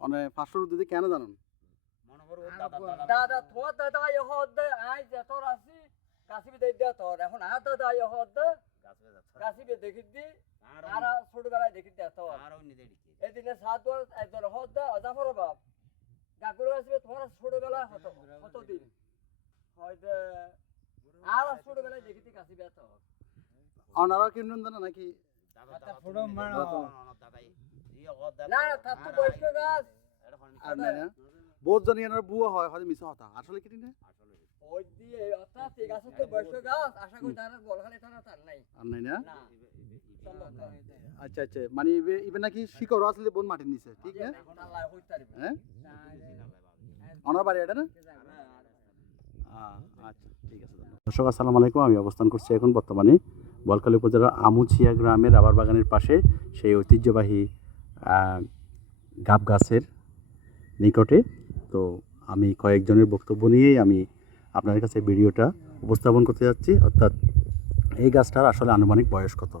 মানে পাঁচশোর ঊর্ধ্বে কেন জানেন দাদা তোমার দাদা ইয়ে আই যে তোর আসি কাশিবি দেই দে তোর এখন আর দাদা ইয়ে হদ্দে কাশিবি দেখি দি আর ছোটবেলায় দেখি দে তোর এদিনে সাত বার একজন অজাফর বাপ গাকুলো আসবে তোমার ছোটবেলায় হত হত দিন হয়তো আর ছোটবেলায় দেখি দি কাশিবি তোর ওনারাও কিনবেন জানা নাকি না তার তো বয়স্ক গাছ। আর নাই না? বহুত জন এনার বুয়া হয় আসলে কি না ওই দিয়ে অর্থাৎ এই গাছের তো বয়স্ক গাছ। আশা করি তার বলখালি তারা তার নাই। আর নাই না? না। সম্ভব না। আচ্ছা আচ্ছা। মানে ইবে- ইবে নাকি শিকড় আসলে বোন মাটির নিচে ঠিক না। হ্যাঁ? বাড়ি এটা না? আচ্ছা ঠিক আছে দর্শক আসসালামু আলাইকুম। আমি অবস্থান করছি এখন বর্তমানে বলকালী উপজেলার আমুছিয়া গ্রামের আবার বাগানের পাশে। সেই ঐতিহ্যবাহী গাব গাছের নিকটে। তো আমি কয়েকজনের বক্তব্য নিয়েই আমি আপনার কাছে ভিডিওটা উপস্থাপন করতে যাচ্ছি। অর্থাৎ এই গাছটার আসলে আনুমানিক বয়স কত?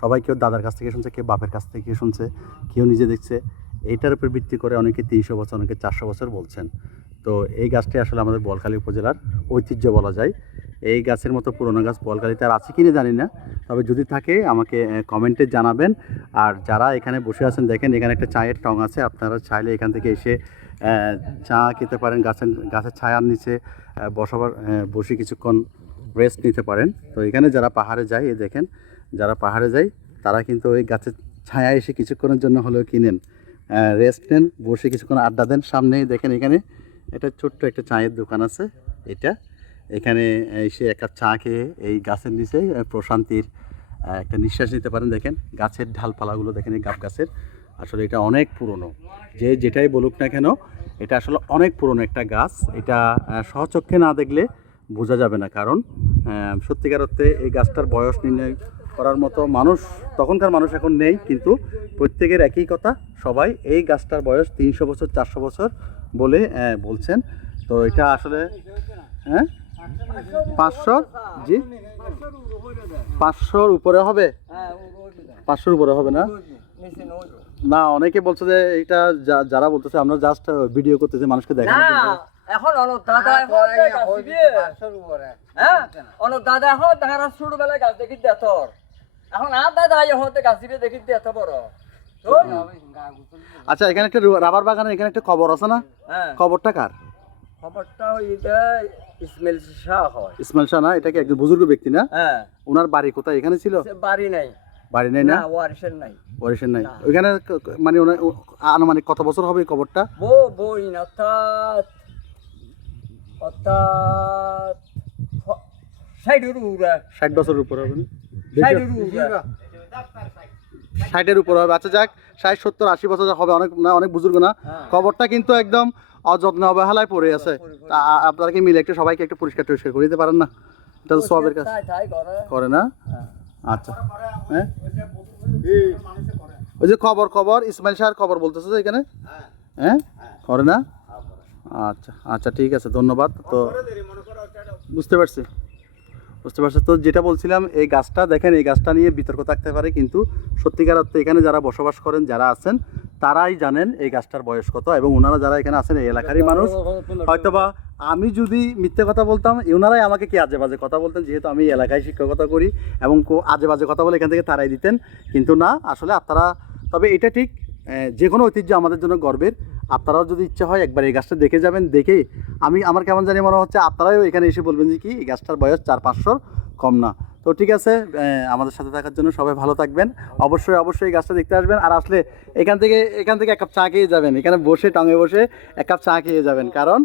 সবাই কেউ দাদার কাছ থেকে শুনছে, কেউ বাপের কাছ থেকে শুনছে, কেউ নিজে দেখছে। এইটার উপর ভিত্তি করে অনেকে তিনশো বছর, অনেকে চারশো বছর বলছেন। তো এই গাছটি আসলে আমাদের বলখালী উপজেলার ঐতিহ্য বলা যায়। এই গাছের মতো পুরনো গাছ বলখালীতে আর আছে কি না জানি না। তবে যদি থাকে, আমাকে কমেন্টে জানাবেন। আর যারা এখানে বসে আছেন, দেখেন এখানে একটা চায়ের টং আছে। আপনারা চাইলে এখান থেকে এসে চা খেতে পারেন। গাছের গাছের ছায়ার নিচে বসাবার বসে কিছুক্ষণ রেস্ট নিতে পারেন। তো এখানে যারা পাহাড়ে যায় এই দেখেন, যারা পাহাড়ে যায়, তারা কিন্তু ওই গাছের ছায়া এসে কিছুক্ষণের জন্য হলেও কিনেন। রেস্ট নেন, বসে কিছুক্ষণ আড্ডা দেন। সামনেই দেখেন এখানে এটা ছোট্ট একটা চায়ের দোকান আছে। এটা এখানে এসে এক কাপ চা খেয়ে এই গাছের নিচে প্রশান্তির একটা নিঃশ্বাস নিতে পারেন। দেখেন, গাছের ঢালপালাগুলো দেখেন এই গাব গাছের। আসলে এটা অনেক পুরনো। যে যেটাই বলুক না কেন, এটা আসলে অনেক পুরনো একটা গাছ। এটা সহচক্ষে না দেখলে বোঝা যাবে না। কারণ সত্যিকার অর্থে এই গাছটার বয়স নির্ণয় করার মতো মানুষ, তখনকার মানুষ এখন নেই। কিন্তু প্রত্যেকের একই কথা, সবাই এই গাছটার বয়স তিনশো বছর, চারশো বছর বলে বলছেন। তো এটা আসলে হ্যাঁ? পাঁচশো? জি। পাঁচশোর উপরে পাঁচশোর উপরে হবে? হ্যাঁ। পাঁচশোর উপরে হবে না? না অনেকে বলছে যে এটা যারা বলতেছে আমরা জাস্ট ভিডিও করতেছি মানুষকে না, এখন দাদা হ্যাঁ, দাদা ছোটবেলায় গাছ দেখি দে তোর। এখন আর দাদা গাছ দিবে দেখি দে এত বড়। আচ্ছা এখানে একটা রাবার বাগানের এখানে একটা কবর আছে না? হ্যাঁ, কবরটা কার? খবরটা হইতে ইসমাইল শাহ হয়। ইসমাইল শাহ না? এটা কি একজন বুজুর্গ ব্যক্তি না? হ্যাঁ, ওনার বাড়ি কোথায়? এখানে ছিল? বাড়ি নাই। বাড়ি নেই না? ওয়ারিসের নাই। ওয়ারিসের নাই। ওইখানে মানে আনুমানিক কত বছর হবে এই কবরটা বো বই না অর্থাৎ অর্থাৎ ষাটের উপরে। ষাট বছরের উপর হবে ষাটের উপরে। ষাটের উপর হবে। আচ্ছা যাক ষাট সত্তর আশি বছর হবে অনেক না অনেক বুজুর্গ না। হ্যাঁ। কবরটা কিন্তু একদম অযত্ন অবহেলায় পড়ে আছে। আপনারা কি মিলে একটু সবাইকে একটু পরিষ্কার টরিষ্কার করে দিতে পারেন না? এটা তো সবের কাছে করে। না? হ্যাঁ। আচ্ছা। হ্যাঁ? ওই যে খবর খবর ইসমাইল শাহর খবর বলতেছে এখানে? হ্যাঁ? করে না? আচ্ছা আচ্ছা ঠিক আছে ধন্যবাদ। তো বুঝতে পারছি। বুঝতে পারছি? তো যেটা বলছিলাম এই গাছটা দেখেন এই গাছটা নিয়ে বিতর্ক থাকতে পারে কিন্তু সত্যিকার অর্থে এখানে যারা বসবাস করেন যারা আছেন তারাই জানেন এই গাছটার বয়স কত এবং ওনারা যারা এখানে আছেন এই এলাকারই মানুষ। হয়তোবা আমি যদি মিথ্যে কথা বলতাম ওনারাই আমাকে কি আজে বাজে কথা বলতেন? যেহেতু আমি এলাকায় শিক্ষকতা করি এবং কো- আজে বাজে কথা বলে এখান থেকে তারাই দিতেন। কিন্তু না আসলে আপনারা তবে এটা ঠিক যে কোনো ঐতিহ্য আমাদের জন্য গর্বের। আপনারাও যদি ইচ্ছা হয় একবার এই গাছটা দেখে যাবেন, দেখে আমি, আমার কেমন জানি মনে হচ্ছে আপনারাও এখানে এসে বলবেন যে কি এই গাছটার বয়স চার, পাঁচশোর কম না। তো ঠিক আছে আমাদের সাথে থাকার জন্য সবাই ভালো থাকবেন। অবশ্যই অবশ্যই এই গাছটা দেখতে আসবেন। আর আসলে এখান থেকে এখান থেকে এক কাপ চা খেয়ে যাবেন। এখানে বসে, টঙে বসে এক কাপ চা খেয়ে যাবেন। কারণ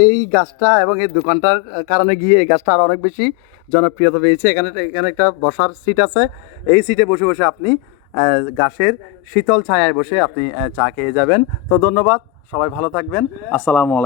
এই গাছটা এবং এই দোকানটার কারণে গিয়ে এই গাছটা আরও অনেক বেশি জনপ্রিয়তা পেয়েছে। এখানে এখানে একটা বসার সিট আছে। এই সিটে বসে বসে আপনি গাছের শীতল ছায়ায় বসে আপনি চা খেয়ে যাবেন। তো ধন্যবাদ, সবাই ভালো থাকবেন। আসসালামু আলাইকুম।